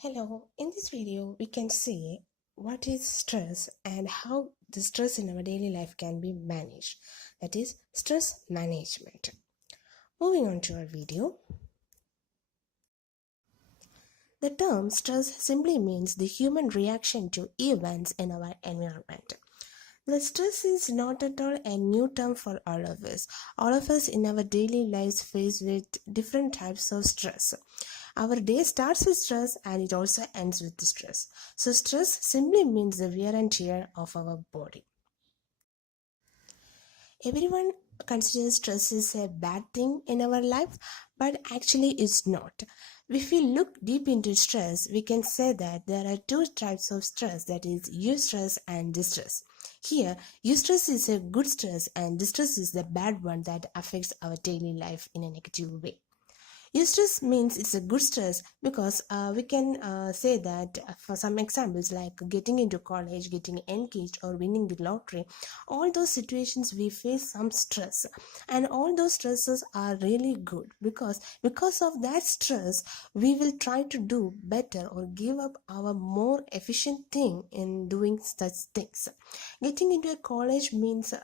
Hello, in this video, we can see what is stress and how the stress in our daily life can be managed. That is stress management. Moving on to our video. The term stress simply means the human reaction to events in our environment. The stress is not at all a new term for all of us. All of us in our daily lives face with different types of stress. Our day starts with stress and it also ends with stress. So stress simply means the wear and tear of our body. Everyone considers stress is a bad thing in our life, but actually it's not. If we look deep into stress, we can say that there are two types of stress, that is eustress and distress. Here, eustress is a good stress and distress is the bad one that affects our daily life in a negative way. Eustress means it's a good stress because we can say that for some examples like getting into college, getting engaged, or winning the lottery, all those situations we face some stress, and all those stresses are really good because of that stress we will try to do better or give up our more efficient thing in doing such things. Getting into a college means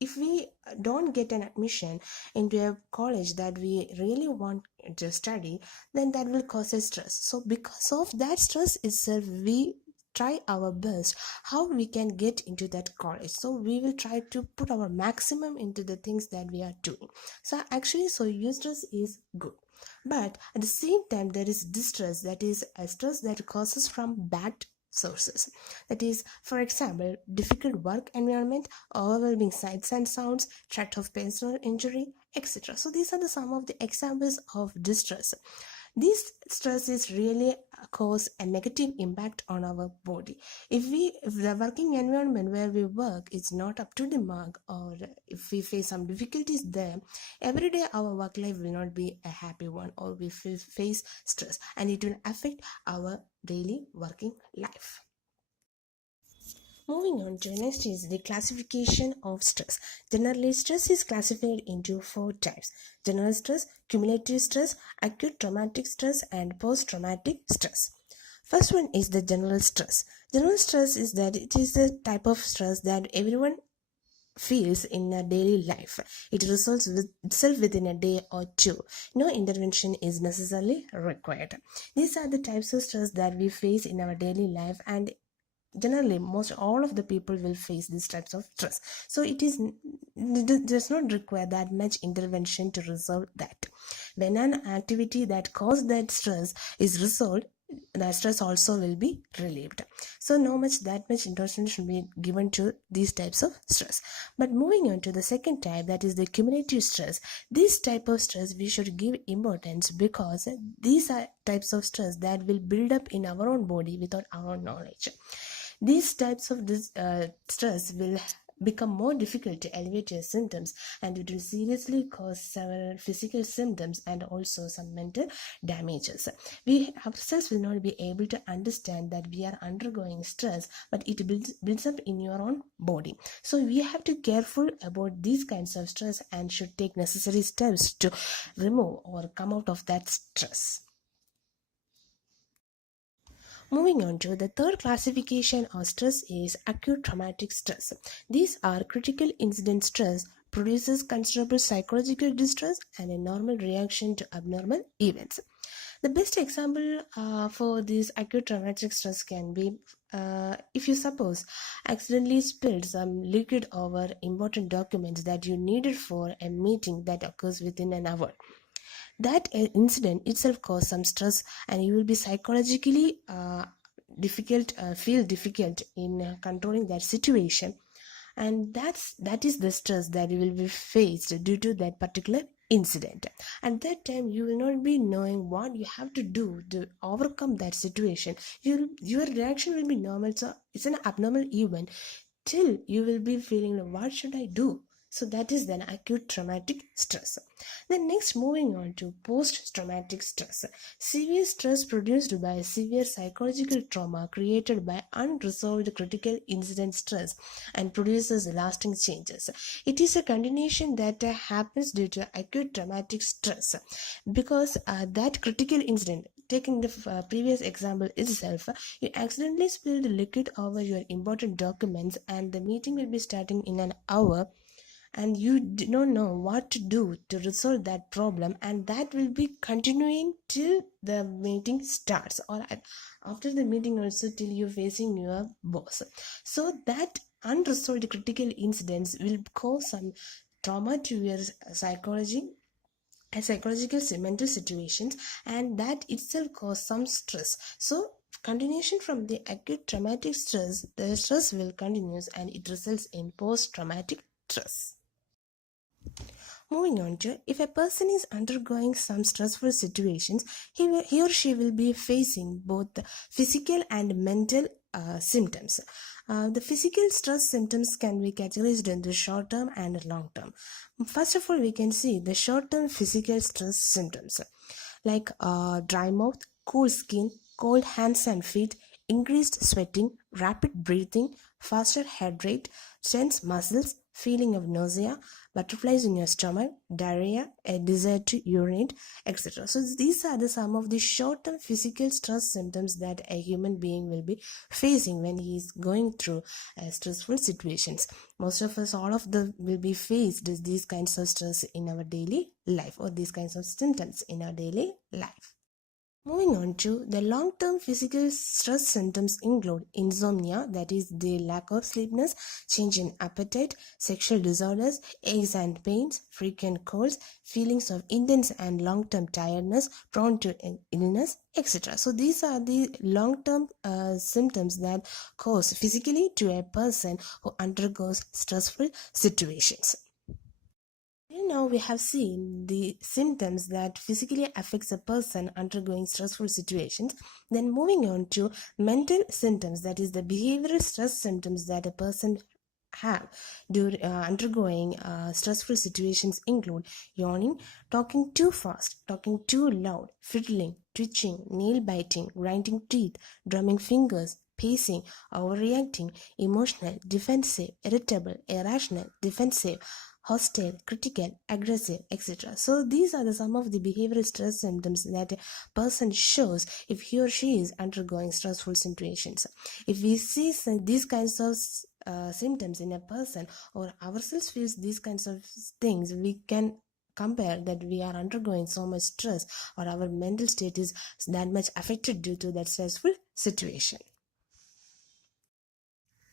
if we don't get an admission into a college that we really want to study, then that will cause us stress. So because of that stress itself, we try our best how we can get into that college. So we will try to put our maximum into the things that we are doing. So actually, so eustress is good, but at the same time there is distress, that is a stress that causes from bad sources. That is, for example, difficult work environment, overwhelming sights and sounds, threat of personal injury, etc. So these are some of the examples of distress. This stress is really cause a negative impact on our body. If the working environment where we work is not up to the mark, or if we face some difficulties there, every day our work life will not be a happy one, or we face stress and it will affect our daily working life. Moving on to next is the classification of stress. Generally, stress is classified into four types: general stress, cumulative stress, acute traumatic stress, and post-traumatic stress. First one is the general stress. General stress is that it is the type of stress that everyone feels in a daily life. It resolves itself within a day or two. No intervention is necessarily required. These are the types of stress that we face in our daily life, and generally most all of the people will face these types of stress. So it does not require that much intervention to resolve that. When an activity that caused that stress is resolved, the stress also will be relieved. So no much that much intervention should be given to these types of stress. But moving on to the second type, that is the cumulative stress. This type of stress we should give importance because these are types of stress that will build up in our own body without our own knowledge. These types of stress will become more difficult to alleviate your symptoms, and it will seriously cause several physical symptoms and also some mental damages. We ourselves will not be able to understand that we are undergoing stress, but it builds up in your own body. So we have to be careful about these kinds of stress and should take necessary steps to remove or come out of that stress. Moving on to the third classification of stress is acute traumatic stress. These are critical incident stress, produces considerable psychological distress and a normal reaction to abnormal events. The best example for this acute traumatic stress can be if you suppose accidentally spilled some liquid over important documents that you needed for a meeting that occurs within an hour. That incident itself caused some stress, and you will be psychologically feel difficult in controlling that situation, and that is the stress that you will be faced due to that particular incident. At that time you will not be knowing what you have to do to overcome that situation. Your reaction will be normal, so it's an abnormal event till you will be feeling what should I do. So that is then acute traumatic stress. Then next, moving on to post-traumatic stress. Severe stress produced by severe psychological trauma created by unresolved critical incident stress and produces lasting changes. It is a continuation that happens due to acute traumatic stress because that critical incident, taking the previous example itself, you accidentally spill the liquid over your important documents and the meeting will be starting in an hour, and you do not know what to do to resolve that problem, and that will be continuing till the meeting starts, or after the meeting also, till you're facing your boss. So that unresolved critical incidents will cause some trauma to your psychology and psychological mental situations, and that itself cause some stress. So continuation from the acute traumatic stress, the stress will continues and it results in post-traumatic stress. Moving on to, if a person is undergoing some stressful situations, he or she will be facing both the physical and mental symptoms. The physical stress symptoms can be categorized into short term and long term. First of all, we can see the short term physical stress symptoms like dry mouth, cool skin, cold hands and feet, increased sweating, rapid breathing, faster heart rate, tense muscles, feeling of nausea, butterflies in your stomach, diarrhea, a desire to urinate, etc. So these are some of the short-term physical stress symptoms that a human being will be facing when he is going through stressful situations. Most of us, all of them will be faced with these kinds of stress in our daily life, or these kinds of symptoms in our daily life. Moving on to the long-term physical stress symptoms include insomnia, that is the lack of sleepiness, change in appetite, sexual disorders, aches and pains, frequent colds, feelings of intense and long-term tiredness, prone to illness, etc. So these are the long-term symptoms that cause physically to a person who undergoes stressful situations. Now we have seen the symptoms that physically affects a person undergoing stressful situations. Then moving on to mental symptoms, that is the behavioral stress symptoms that a person have during undergoing stressful situations include yawning, talking too fast, talking too loud, fiddling, twitching, nail biting, grinding teeth, drumming fingers, pacing, overreacting, emotional, defensive, irritable, irrational, defensive, hostile, critical, aggressive, etc. So these are some of the behavioral stress symptoms that a person shows if he or she is undergoing stressful situations. If we see these kinds of symptoms in a person, or ourselves feels these kinds of things, we can compare that we are undergoing so much stress, or our mental state is that much affected due to that stressful situation.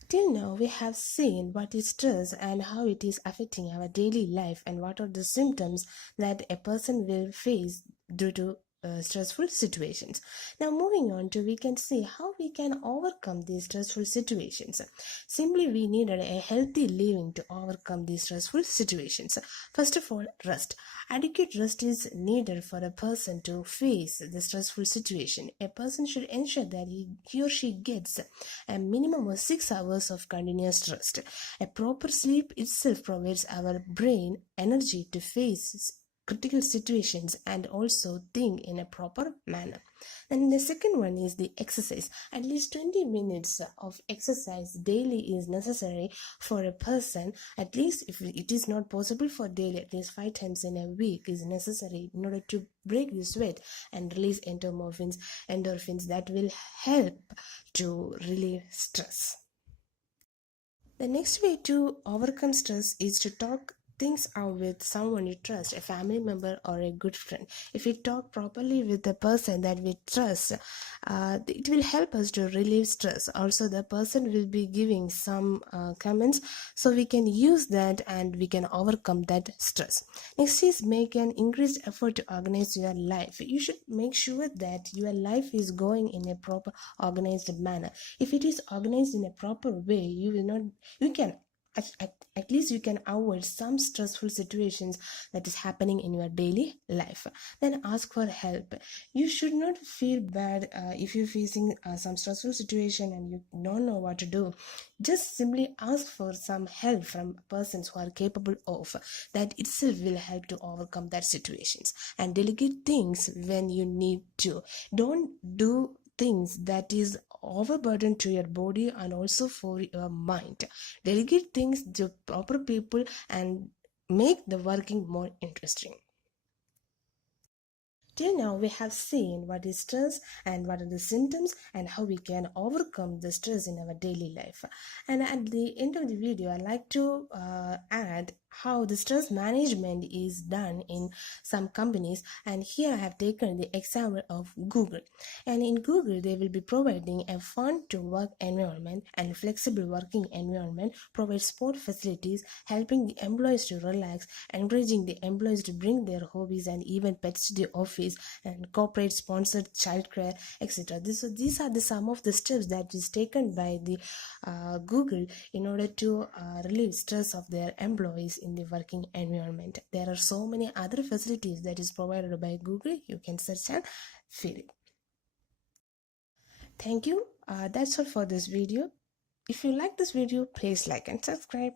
Till now, we have seen what is stress and how it is affecting our daily life, and what are the symptoms that a person will face due to stressful situations. Now, moving on to, we can see how we can overcome these stressful situations. Simply, we needed a healthy living to overcome these stressful situations. First of all, rest. Adequate rest is needed for a person to face the stressful situation. A person should ensure that he or she gets a minimum of 6 hours of continuous rest. A proper sleep itself provides our brain energy to face critical situations and also think in a proper manner. And the second one is the exercise. At least 20 minutes of exercise daily is necessary for a person. At least if it is not possible for daily, at least 5 times in a week is necessary in order to break the sweat and release endorphins that will help to relieve stress. The next way to overcome stress is to talk things out with someone you trust, a family member or a good friend. If we talk properly with the person that we trust, it will help us to relieve stress. Also, the person will be giving some comments, so we can use that and we can overcome that stress. Next is make an increased effort to organize your life. You should make sure that your life is going in a proper organized manner. If it is organized in a proper way, you can at least you can avoid some stressful situations that is happening in your daily life. Then ask for help. You should not feel bad if you're facing some stressful situation and you don't know what to do. Just simply ask for some help from persons who are capable of. That itself will help to overcome that situations. And delegate things when you need to. Don't do things that is overburden to your body and also for your mind. Delegate things to proper people and make the working more interesting. Till now, we have seen what is stress and what are the symptoms and how we can overcome the stress in our daily life. And at the end of the video, I like to add how the stress management is done in some companies. And here I have taken the example of Google. And in Google, they will be providing a fun to work environment and flexible working environment, provide sport facilities, helping the employees to relax, encouraging the employees to bring their hobbies and even pets to the office, and corporate sponsored childcare, etc. These are the some of the steps that is taken by the Google in order to relieve stress of their employees in the working environment. There are so many other facilities that is provided by Google. You can search and feel it. Thank you. That's all for this video. If you like this video, please like and subscribe.